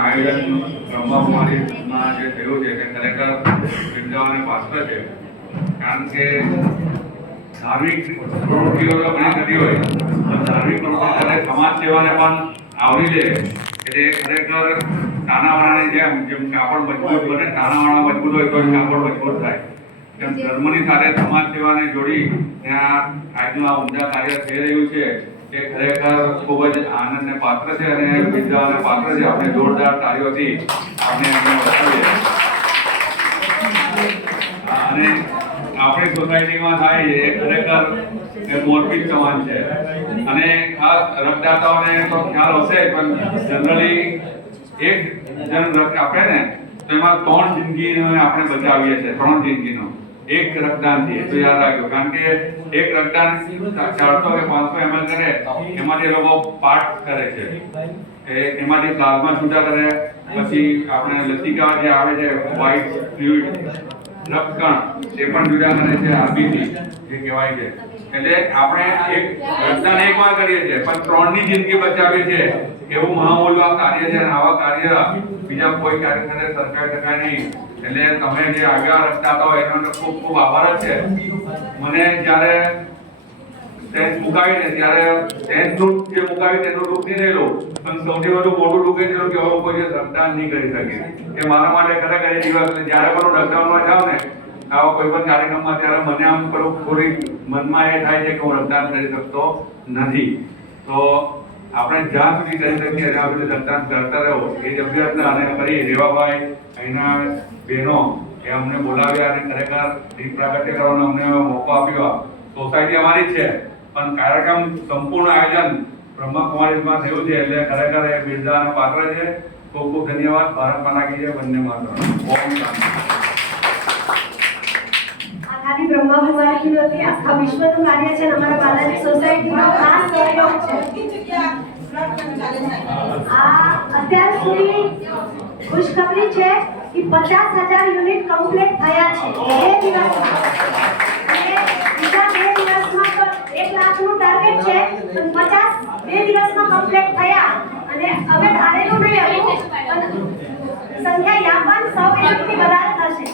આયોજન બ્રહ્માકુમારીમાં જે થયું છે તે ખરેખર બિરદાવવાને પાત્ર છે. કારણ કે ધાર્મિક પ્રવૃત્તિઓ તો ઘણી થતી હોય, પણ ધાર્મિક પ્રવૃત્તિ સાથે સમાજ સેવાને પણ આવરી લે એટલે ખરેખર તાનાવાળાની જેમ કાપડ મજબૂત બને, તાનાવાળા મજબૂત હોય તો કાપડ મજબૂત થાય. તેમ ધર્મની સાથે સમાજ સેવાને જોડી ત્યાં આજનું આ ઉમદા કાર્ય થઈ રહ્યું છે તે ખરેખર ખૂબ જ આનંદને પાત્ર છે અને બિરદાવવાને પાત્ર છે. આપણે જોરદાર તાળીઓથી આપણે એમને વધાવીએ. અને આપણી સોસાયટીમાં થાય એ ખરેખર મોરપીચ સમાન છે. અને ખાસ રક્તદાતાઓને તો ખ્યાલ હશે, પણ જનરલી એક જણ રક્ત આપે ને તો એમાં 3 જિંદગીને આપણે બચાવીએ છીએ. 3 જિંદગીનો એક રક્તદાનથી, તો યાદ રાખજો. કારણ કે એક રક્તદાન 400 કે 500 ml કરે એમાંથી એ લોકો પાર્ટ કરે છે, એમાંથી પ્લાઝમા છૂટા કરે, પછી આપણે લસિકા જે આવે છે વ્હાઇટ ફ્લુઇડ રક્તકણ એ પણ જુદા કરે છે, આરબીસી જે કહેવાય છે. એટલે આપણે એક રક્તદાન એકવાર કરીએ છીએ પણ 3ની જિંદગી બચાવીએ છીએ. એવું મહામૂલ્ય કાર્ય છે અને આવા કાર્ય બીજા કોઈ કાર્ય સાથે સરખાવી શકાય નહીં. એટલે તમે જે આગળ રક્તદાતા હોય એનો ખૂબ ખૂબ આભાર જ છે. મને જ્યારે ટેન્થ મુકાવી ને ત્યારે ટેન્થનું જે મુકાવી તેનું દુઃખ નહીં રહેલું, પણ સૌથી વધુ મોટું દુઃખ એ થયું કે હવે કોઈ રક્તદાન નહીં કરી શકે. એ મારા માટે ખરેખર એ દિવસ જ્યારે પણ હું રક્તદાનમાં જાઉં ને આવા કોઈ પણ કાર્યક્રમમાં ત્યારે મને આમ થોડી મનમાં એ થાય છે કે હું રક્તદાન કરી શકતો નથી. તો આપણે જ્યાં સુધી કરી શકીએ ત્યાં સુધી રક્તદાન કરતા રહો એ જ અભ્યર્થના. અને ફરી રેવાભાઈ અહીંના બહેનો એ અમને બોલાવ્યા અને ખરેખર દીપ પ્રાગટ્ય કરવાનો અમને મોકો આપ્યો. સોસાયટી અમારી જ છે પણ કાર્યક્રમ સંપૂર્ણ આયોજન બ્રહ્માકુમારીઝમાં થયું છે એટલે ખરેખર એ બિરદાવવાને પાત્ર છે. ખૂબ ખૂબ ધન્યવાદ. ભારત માતા કી જય. વંદે માતરમ. ઓમ શાંતિ. ખાલી બ્રહ્માકુમારી નથી, આખા વિશ્વનું કાર્ય છે. અમારા બાલાજી સોસાયટીનો ખાસ સહયોગ છે. અત્યાર સુધી ખુશખબરી છે કે 50,000 યુનિટ કમ્પ્લીટ થયા છે 2 દિવસમાં. અને બીજા 2 દિવસમાં તો 1 લાખનું ટાર્ગેટ છે, પણ 50 2 દિવસમાં કમ્પ્લીટ થયા. અને હવે ધારેલું નહીં હતું પણ સંખ્યા યાવાન 100 યુનિટથી વધારે થશે.